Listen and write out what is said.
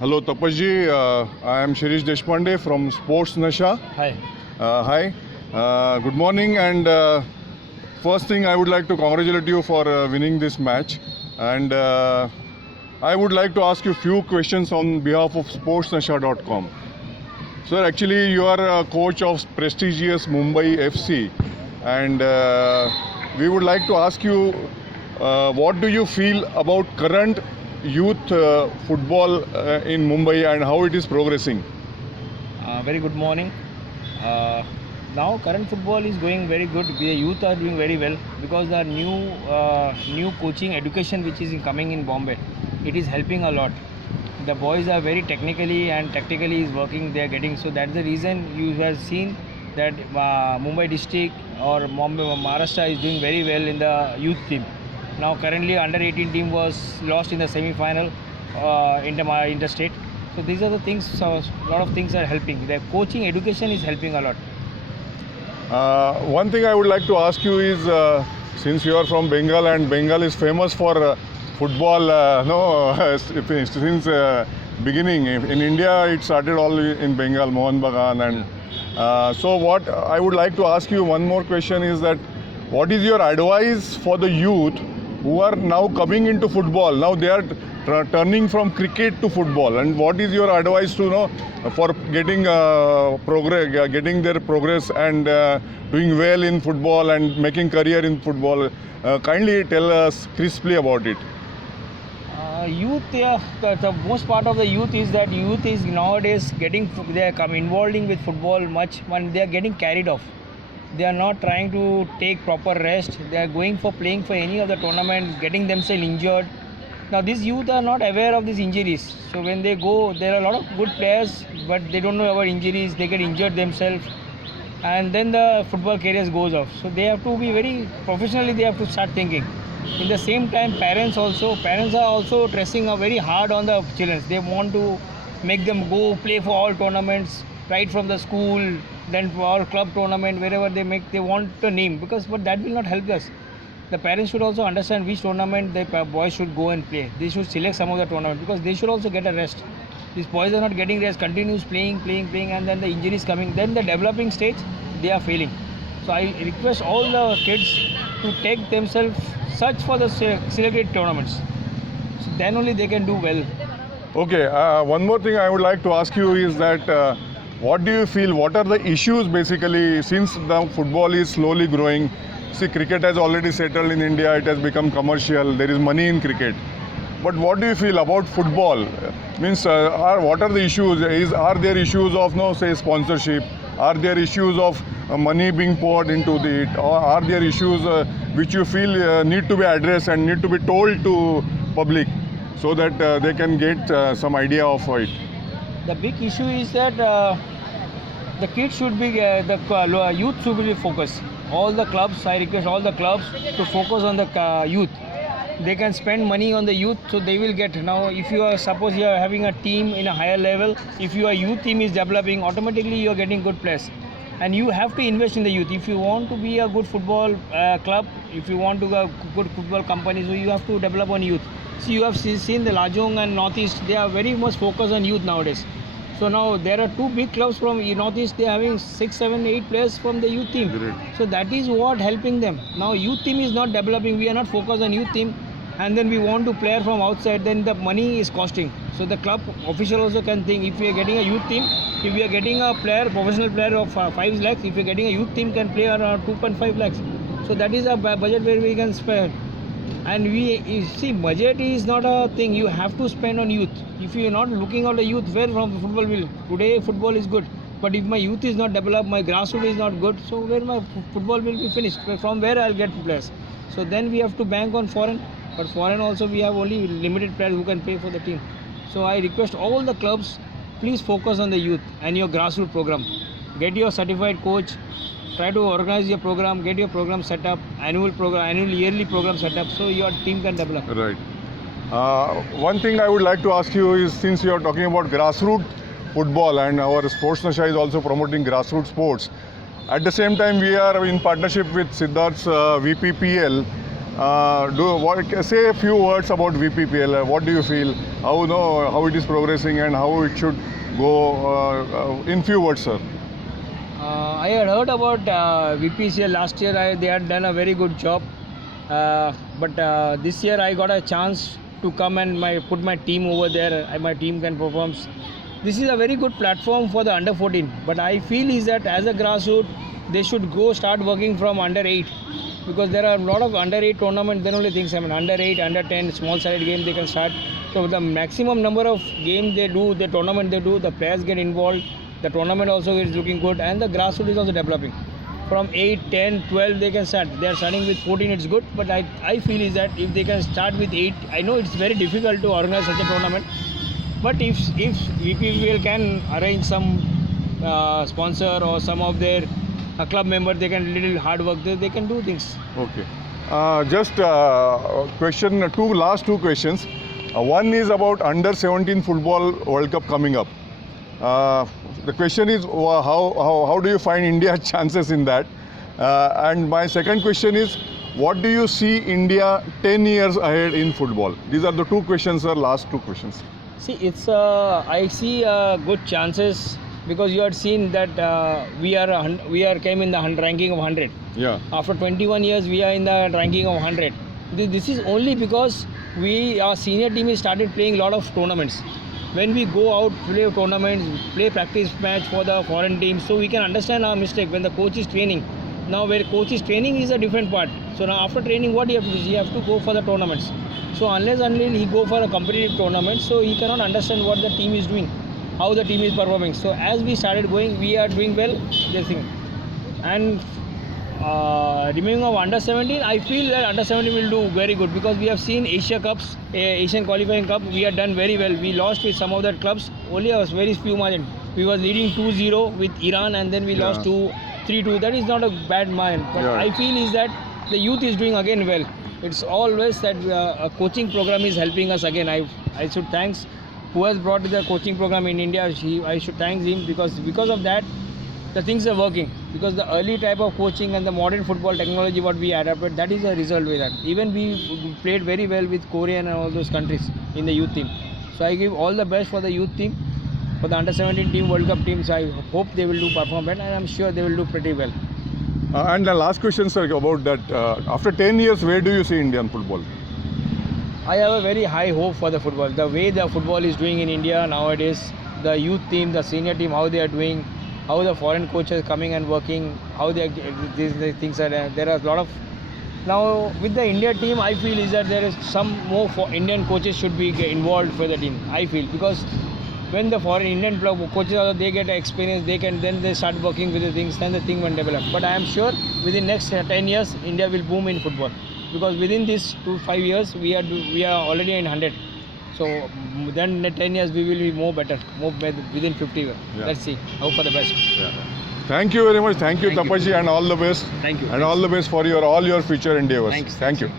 Hello Taposh, I am Shirish Deshpande from Sportsnasha. Hi. Hi, good morning, and first thing I would like to congratulate you for winning this match, and I would like to ask you a few questions on behalf of Sportsnasha.com. Sir, actually you are a coach of prestigious Mumbai FC, and we would like to ask you what do you feel about current youth football in Mumbai and how it is progressing? Very good morning. Now current football is going very good. The youth are doing very well because the new coaching education which is coming in Bombay, it is helping a lot. The boys are very technically and tactically is working. They are getting, so that's the reason you have seen that Mumbai district or Maharashtra is doing very well in the youth team. Now currently under 18 team was lost in the semi-final interstate. So these are the things. So a lot of things are helping. The coaching education is helping a lot. One thing I would like to ask you is, since you are from Bengal and Bengal is famous for football, since beginning. In India, it started all in Bengal, Mohan Bagan, and so what I would like to ask you one more question is that, what is your advice for the youth who are now coming into football? Now they are turning from cricket to football, and what is your advice to for getting progress, getting their progress and doing well in football and making career in football? Kindly tell us crisply about it. Youth, the most part of the youth is that youth is nowadays they are involving with football much, when they are getting carried off. They are not trying to take proper rest. They are going for playing for any of the tournament, getting themselves injured. Now these youth are not aware of these injuries. So when they go, there are a lot of good players, but they don't know about injuries. They get injured themselves, and then the football careers goes off. So they have to be very professionally. They have to start thinking. In the same time, parents are also pressing very hard on the children. They want to make them go play for all tournaments, right from the school, then for all club tournament, wherever they want to name, but that will not help us. The parents should also understand which tournament the boys should go and play. They should select some of the tournament because they should also get a rest. These boys are not getting rest, continues playing, and then the injuries coming. Then the developing stage, they are failing. So I request all the kids to take themselves, search for the selected tournaments. So then only they can do well. Okay, one more thing I would like to ask you is that what do you feel, what are the issues basically, since the football is slowly growing? See, cricket has already settled in India, it has become commercial, there is money in cricket. But what do you feel about football? Means, what are the issues? Are there issues of, say, sponsorship? Are there issues of money being poured into it? Or are there issues which you feel need to be addressed and need to be told to public so that they can get some idea of it? The big issue is that the kids should be, the youth should be focused. All the clubs, I request all the clubs to focus on the youth. They can spend money on the youth, so they will get. Now if you are, suppose you are having a team in a higher level, if your youth team is developing, automatically you are getting good players, and you have to invest in the youth. If you want to be a good football club, if you want to go good football company, so you have to develop on youth. So you have seen the Lajong and Northeast, they are very much focused on youth nowadays. So now there are two big clubs from Northeast, they are having 6, 7, 8 players from the youth team. Great. So that is what helping them. Now youth team is not developing, we are not focused on youth team, and then we want to player from outside, then the money is costing. So the club official also can think, if we are getting a youth team, if we are getting a player, professional player of 5 lakhs, if we are getting a youth team can play around 2.5 lakhs. So that is a budget where we can spend. And we see, budget is not a thing, you have to spend on youth. If you are not looking at the youth, where from football will? Today football is good, but if my youth is not developed, my grassroots is not good, so where my football will be finished? From where I'll get players? So then we have to bank on foreign, but foreign also we have only limited players who can pay for the team. So I request all the clubs, please focus on the youth and your grassroots program. Get your certified coach. Try to organize your program, get your program set up, yearly program set up, so your team can develop. Right. One thing I would like to ask you is, since you are talking about grassroots football and our Sportsnasha is also promoting grassroots sports, at the same time we are in partnership with Siddharth's VPPL, Say a few words about VPPL. What do you feel? How it is progressing and how it should go in few words, sir. I had heard about VPCL last year. They had done a very good job, but this year I got a chance to come and put my team over there. My team can perform. This is a very good platform for the under 14. But I feel is that as a grassroots, they should start working from under 8, because there are a lot of under 8 tournaments. Then only things happen. Under 8, under 10, small sided game they can start. So the maximum number of games they do, the tournament they do, the players get involved. The tournament also is looking good, and the grassroots is also developing. From 8, 10, 12 they can start. They are starting with 14, it's good, but I feel is that if they can start with 8, I know it's very difficult to organize such a tournament, but if VPPL can arrange some sponsor or some of their club member, they can little hard work, they can do things. Okay. Just last two questions. One is about under 17 football World Cup coming up. The question is how do you find India's chances in that? And my second question is, what do you see India 10 years ahead in football? These are the two questions, sir, last two questions. See, I see good chances, because you had seen that we came in the ranking of 100. Yeah. After 21 years, we are in the ranking of 100. This is only because our senior team has started playing a lot of tournaments. When we go out, play tournaments, play practice match for the foreign teams, so we can understand our mistake when the coach is training. Now, where coach is training is a different part. So now after training, what you have to do is you have to go for the tournaments. So until he go for a competitive tournament, so he cannot understand what the team is doing, how the team is performing. So as we started going, we are doing well, this thing. And remaining of under 17, I feel that under 17 will do very good, because we have seen Asia Cups, Asian Qualifying Cup, we have done very well. We lost with some of the clubs, only a very few margin. We were leading 2-0 with Iran, and then we lost 3-2. That is not a bad margin. But I feel is that the youth is doing again well. It's always that a coaching program is helping us again. I should thanks who has brought the coaching program in India. I should thank him, because of that the things are working, because the early type of coaching and the modern football technology what we adapted, that is a result with that. Even we played very well with Korean and all those countries in the youth team. So I give all the best for the youth team, for the under 17 team, World Cup teams. I hope they will do perform well, and I'm sure they will do pretty well. And the last question, sir, about that. After 10 years, where do you see Indian football? I have a very high hope for the football. The way the football is doing in India nowadays, the youth team, the senior team, how they are doing, how the foreign coaches coming and working, how these things are. There are a lot of now with the India team. I feel is that there is some more for Indian coaches should be involved for the team. I feel, because when the foreign Indian coaches are, they get experience, they start working with the things, then the thing will develop. But I am sure within next 10 years, India will boom in football, because within these 2-5 years we are already in 100. So then in 10 years we will be more within 50. Yeah. Let's see. Hope for the best. Yeah. Thank you very much. Thank you, Taposh, and all the best. Thank you. And all the best for all your future endeavors. Thanks. Thank you.